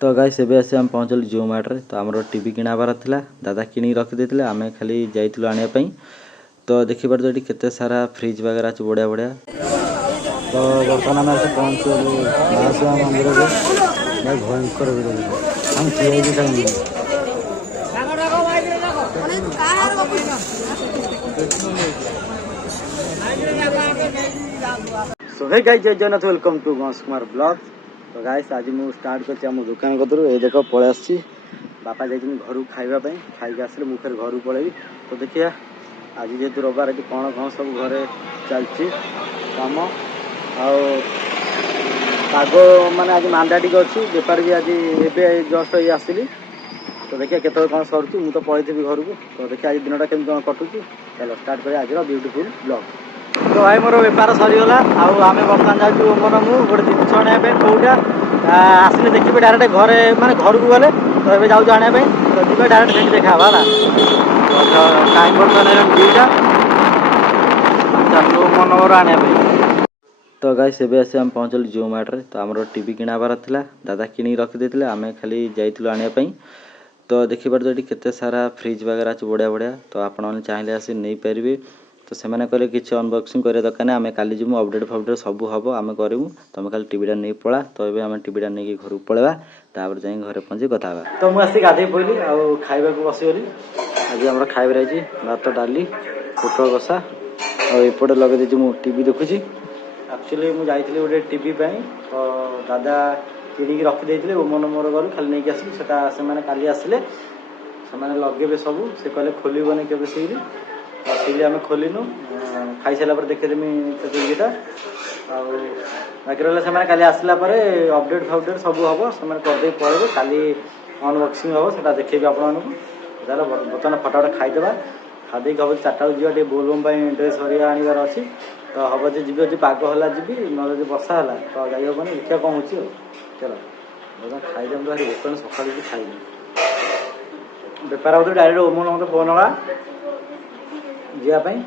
तो गाइस एबे आसी हम पहुँचल जिओ मार्ट रे। तो आमर टीवी किणाबार थिला, दादा किणी रखिदेइथिले, आमे खाली जाइथिलु आनिया पई। तो देखि पार तो केते सारा फ्रिज वगैरह अछि बढ़िया बढ़िया। तो वर्तमान में आसी पहुँचलु महाशिव मंदिर रे। भाई भयंकर भिड़ देखो, हम ठिया ही खाली सो हे गाइस, जय Jagannath, welcome to Ganesh Kumar blog. तो गाइस आज मु स्टार्ट करछि हम दुकान कतरु। ए देखो पळे आछि, बापा जाइछन घर खाइबा पई, खाइके आसले मु फेर घर पळेबी। तो देखिया आज जेतु रविवार कि कोन कोन सब घरे चलछि काम। आ पागो माने आज मांदा टिक अछि, बेपार भी आज एबे जस्ट ये आसिली। तो देखिए केत कौन सरुची, मु तो पळेथिबी घर को। तो देखिए आज दिनटा केमि कौन कटुची, चलो स्टार्ट करिया आज ब्यूटीफुल ब्लॉग। तो भाई मोर बेपार सरीगला, आमे बर्तमान जाऊँ मोर मु गोटे जिनिस आने कौटा आसिले देखिए डायरेक्ट घरे माने घर को गले। तो ये जाऊँ आने तो जी डायरेक्ट से देखा है टाइम बर्तमान दुईटा चलो मो नंबर आने। तो गाइस एबे आसी हम पहुँचल जिओ मार्ट रे। तो आमर टीवी किणाबार थिला, दादा किणी रखिदेइथिले, आमे खाली जाइथिलु आनिया पई। तो देखि पार तो केते सारा फ्रिज वगैरह अछि बढ़िया बढ़िया। तो आपण माने चाहिले आसी नै परिबे। तो से मैंने कहले किसी अनबॉक्सिंग करे दरकार नहीं, आम काली जीमु अपडेट फपडेट सब हम आम करूँ। तुम खाली टीवीटा नहीं पड़ा। तो ये आम टीवीटा नहीं घर पलैबा, तापर जाए घर पहुँची कथा। तो मुझे गाधे पड़ी आउ खाइबा को बसीगली। आज आम खाइबार आई भात डाली पोटल कषा आउपटे लगे दी मु टीवी देखुची। एक्चुअली मुझे जाइए गोटे टीवी तो दादा किणी रखिदे ओमन मोर गलु खाली नहीं आसली से काली आसिले से लगे सब से कहले खोलने के सीली आम खोलनु खाई सारा देखीदेमी टीवीटा बाकी रहा से काली आसला अपडेट फपडेट सब हम से करदे पड़े काली अनबक्सिंग हम से देखेबी आपको। बर्तमान फटाफट खाईदे खादे हम 4टा जी बोलबम ड्रेस हरिया आनबार अच्छी। तो हम जो जी जी पाग है जी ना जो बर्षा है तो जाइबनी देखिए कौन हो चलो बर्तमान खाईदे भारी बर्तमान सका खाइदे बेपार हो डायरेक्ट ओमन मत फोन ला जावाई।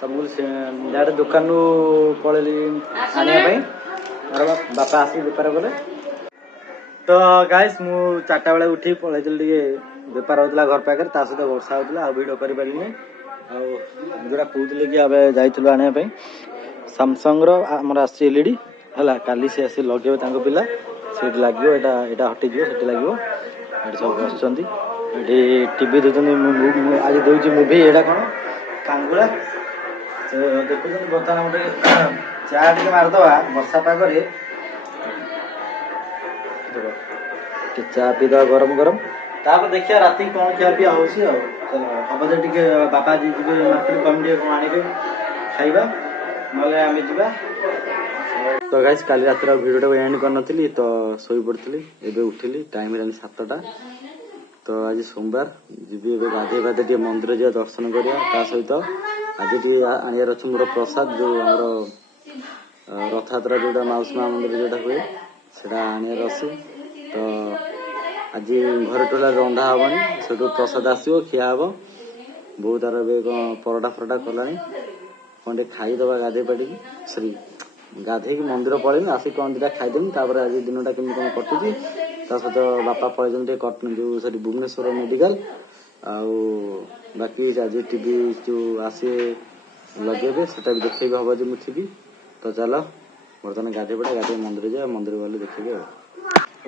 तो मुझे डायरेक्ट दुकान पलि आने बापा आसिक बेपार कले। तो गाइस मु 4टा बेले उठी पलि बेपार होता घर पाखे सहित वर्षा होता आ भिड कर जोड़ा कहते कि आम जाइलु आने सामसंग रमर आसी एलईडी है काली सी आसी लगे पिला से लगे यहाँ हटिज से लगे ये सब बस टीवी देखते आज दूसरी मुवी यहाँ कौन कांगुला देखुं बर्तमान गोटे चा टे मारिदे वर्षा पागे चा पीद गरम गरम तापर देखिए राति कौन खिया पिया हो हम टे बापा जी जी मार्केट कम टे कौन आने खाइबा ना आम जा। तो गाइस काली रात भिडियो एंड कर तो शोई पड़ी एवं उठिली टाइम 7टा। तो आज सोमवार जी गाधे बाधे मंदिर जा दर्शन करा सहित आज आनियार अच्छे मोर प्रसाद जो आमर रथयात्रा जोटा माउसी माँ मंदिर जोटा हुए से आनियार अच्छे। तो आज घर टोला रंधा हेनी से प्रसाद आसो खिया हम बो तार परोटा फरोटा कला कौन टे खाईदे गाधे पाटी सरी गाधे मंदिर पलैनी आसिक कौन दीटा खाईदेमी। आज दिनटा केमी कौन कटुची सहित बापा पलैं जो सरी भुवनेश्वर मेडिकल आउ बाकी आज टीवी जो आसे लगे से भी देखे हम जो मुझी। तो चलो बर्तमान गाधे पड़े गाधे मंदिर जाए मंदिर गले देखे।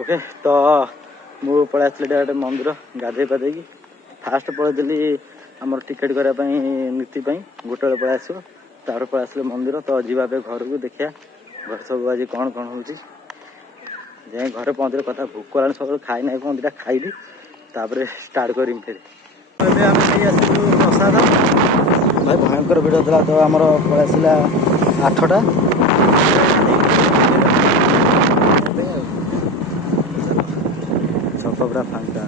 ओके तो मु पलि आसली डायरेक्ट मंदिर गाधे पाधे फास्ट पलैली आम टिकेट करने नीति गोटे बेले पलि आसो तार पलि आसले मंदिर। तो जीवा घर को देखिया घर सब आज कौन कौन हो जाए घर पहुँचे कथा भोक कला सब खाई ना कौन दीटा खाइली तापर स्टार्ट कर फिर प्रसाद भाई भयंकर भिड़ था। तो आमर पलि आसला 8टा सब पूरा फांका।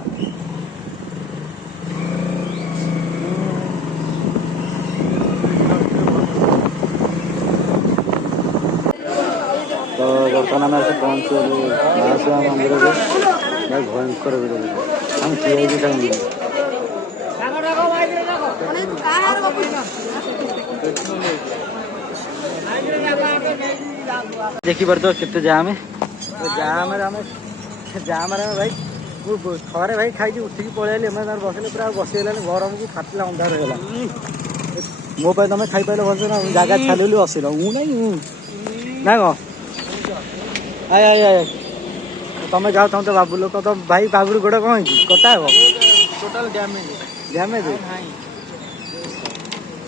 तो बर्तमान आम पहुँचलु महाशिव मंदिर रे। भाई भयंकर भिड़ देखो, हम ठिया ही खाली देखी पार तो केते जाम जाम जाम भाई थरे भाई खाई उठिक पलैली बसले पूरा बसगलानी गरम को फाटिला अंधार होगा मो तुम खाई पारे भलसे ना जगह छाड़ी बसिल ना कौन आए आए आए तुम जाओ तुम तो बाबू लोक तो भाई बाबू गोड़ कौन कटा हे टोटल डैमेज डैमेज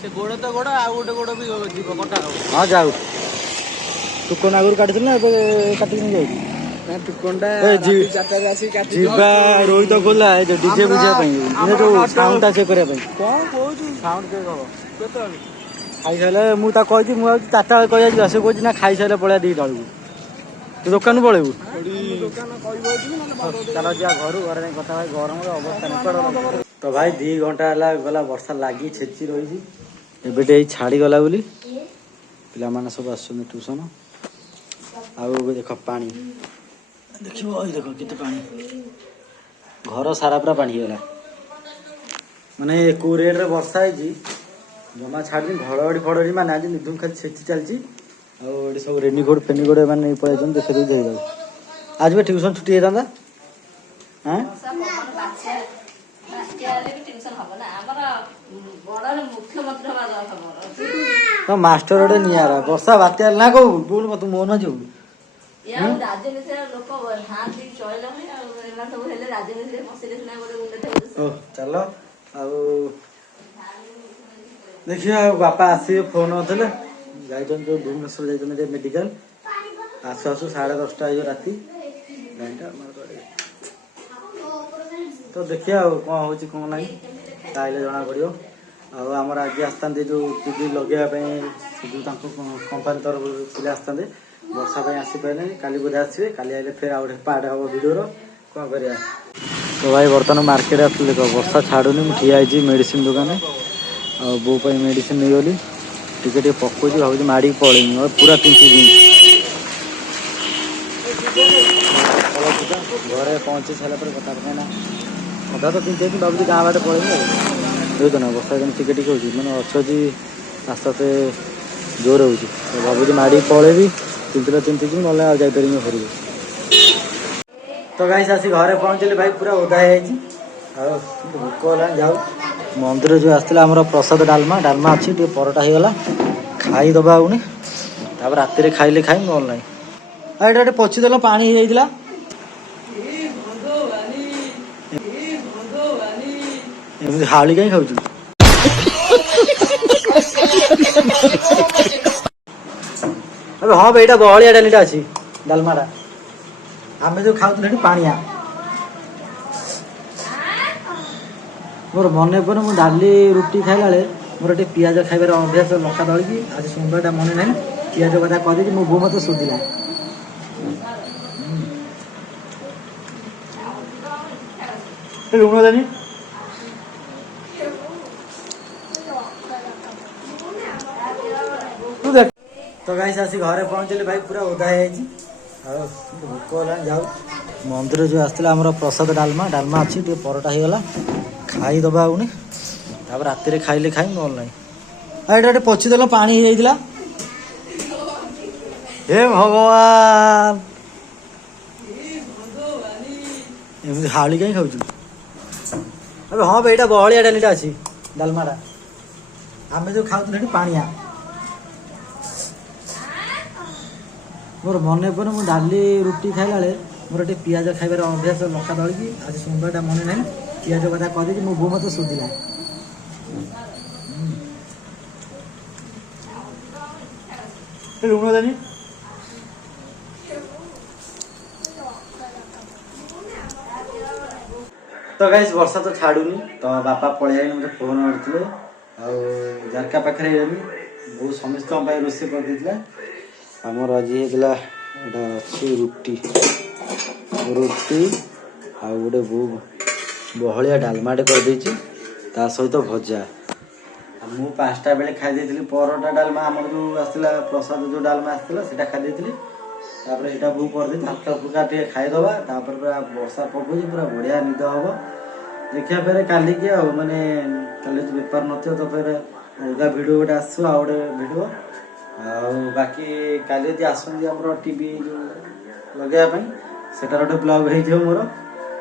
से गोड़ तो गोड़ आ गोटे गोड़ भी जीव कटा हो हाँ जाऊ टुकन आगुरी काटी ना काटिक नहीं जाऊँ टुकनटा जीवा रोहित खोला डीजे बुझापी जो साउंडटा चेक करने कौन कौन साउंड चेक हम केत खाई सारे मुझे कही मुझे 4टा बेले कह से कौन ना खाई सारे पलैया 2टा बेलू तू दुकान पलैबू चलो जा घर घर कथा भाई गरम अवस्था तो भाई 2 घंटा है गला वर्षा लगी छेची रही एबे छाड़ी गला बोली पिला माने सब आसुन ट्यूशन आउ देख पानी देखो देख केते पानी घर सारा पूरा पानी गला माने को रेट रे वर्षा है जमा छाड़ी घड़घड़ी फड़घड़ी माने आज निधुम खाली छेची चलती और सब रेनिकोट फेनिकोट मैंने पलैन देखे दे आज भी ट्यूशन छुट्टी होता हाँ तो मास्टर गोटे निरा वर्षा बात्या ना कहू बोल तू मोहन जो चलो देखिए बापा आसवे फोन थे जाइए जो भुवनेश्वर जाइए मेडिकल आसु आसु 10:30 राति तो देखिए कौन हो कौन ना ताइले जना पड़ो आमर आज आसता जो टीवी लगे जो कंपानी तरफ पिले आसता वर्षा आसीपारे काली बोधे आसवे काली आए फिर आउ पार्ट हम भिडर कौन कर तो भाई बर्तमान मार्केट आसती देख वर्षा छाड़ूनी मुझे ठिया मेडिसिन दुकान आ बो मेडिसिन नहीं गली टिके पकड़ भाव माड़ी पड़ेनी और पूरा 3 घरे पहुँची सारापर कथा कहीं अधा तो 3 दिन भावी गाँव बाटे पड़ेनी बुझे ना वर्षा दिन टिके टिके हो मैंने अच्छी आस्ते आस्ते जोर हो भावी माड़ी पड़ेबी 3 दिन ना जापर घर तो गाइस आसी घरे पहुँचली भाई पूरा ओदा भोक है जाऊ मंदिर जो आसला आम प्रसाद डालमा डालमा अच्छी टे परटा होगला खाईदबा आउनी राति खाइले खाई ना ना ये पचिदेल पा हाली कहीं खाऊ अरे हाँ भाई बहलिया डालीटा अच्छी डालमाटा आम जो खाऊ पानिया मोर मन पर मुझे डाली रुटी खाइला मोर टे पियाज खाइबार अभ्यास लंका दलिकी आज सोमवार मन ना पियाज कथा कह मो बो मत शोधिला लुण देनी तो गाइस आसी घरे पहुँचली भाई पूरा ओदा भोक है जाऊ मंदिर जो आसला आम प्रसाद डालमा डालमा अच्छी टे परटा होगला खाईदबा आउनी राति खाइले खाई ना ना ये पचिदेल पा हे भगवान एमती हाली कहीं खाऊ अरे हाँ भाई बहलिया डालीटा अच्छी डालमाटा आम जो खाऊ पानिया मोर मन पर मुझे डाली रुटी खाइला मोर टे पियाज खाइबार अभ्यास लंका दलिकी आज सोमवार मन ना पियाज कथा कह मो बो मत शोधिला लुण देनी तो गाइस वर्षा तो छाड़ूनी तो बापा पलि मुझे फोन करते जारका पाखे बहुत समस्त रोषे कर आमर आज होता अच्छी रुटी रुटी आ गोटे बो बहलिया डालमाटे कर सहित भजा मु 5टा बेले खाई परटा डालमा आम जो आसला प्रसाद जो डालमा आसला से खाई से बो कर हल्का फुल्का टे खाईदबा पूरा वर्षा पकड़ पूरा बढ़िया निद हम देखिए फिर काली की मैंने कल बेपार न तो फिर अलग भिड गोटे आस गोटे भिड बाकी काली आसमें टीवी जो लगेवाई ସେଟାର ଗୋଟେ ବ୍ଲଗ ହେଇଯିବ ମୋର।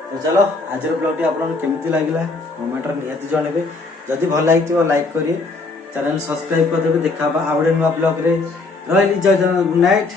ତ ଚାଲ ଆଜିର ବ୍ଲଗଟି ଆପଣଙ୍କୁ କେମିତି ଲାଗିଲା କମେଣ୍ଟରେ ନିହାତି ଜଣେଇବେ। ଯଦି ଭଲ ଲାଗିଥିବ ଲାଇକ୍ କରିବେ, ଚ୍ୟାନେଲ ସବସ୍କ୍ରାଇବ କରିଦେବେ। ଦେଖା ହବା ଆଉ ଗୋଟେ ନୂଆ ବ୍ଲଗରେ। ରହିଲି, ଜୟ ଜଗନ୍ନାଥ, ଗୁଡ୍ ନାଇଟ୍।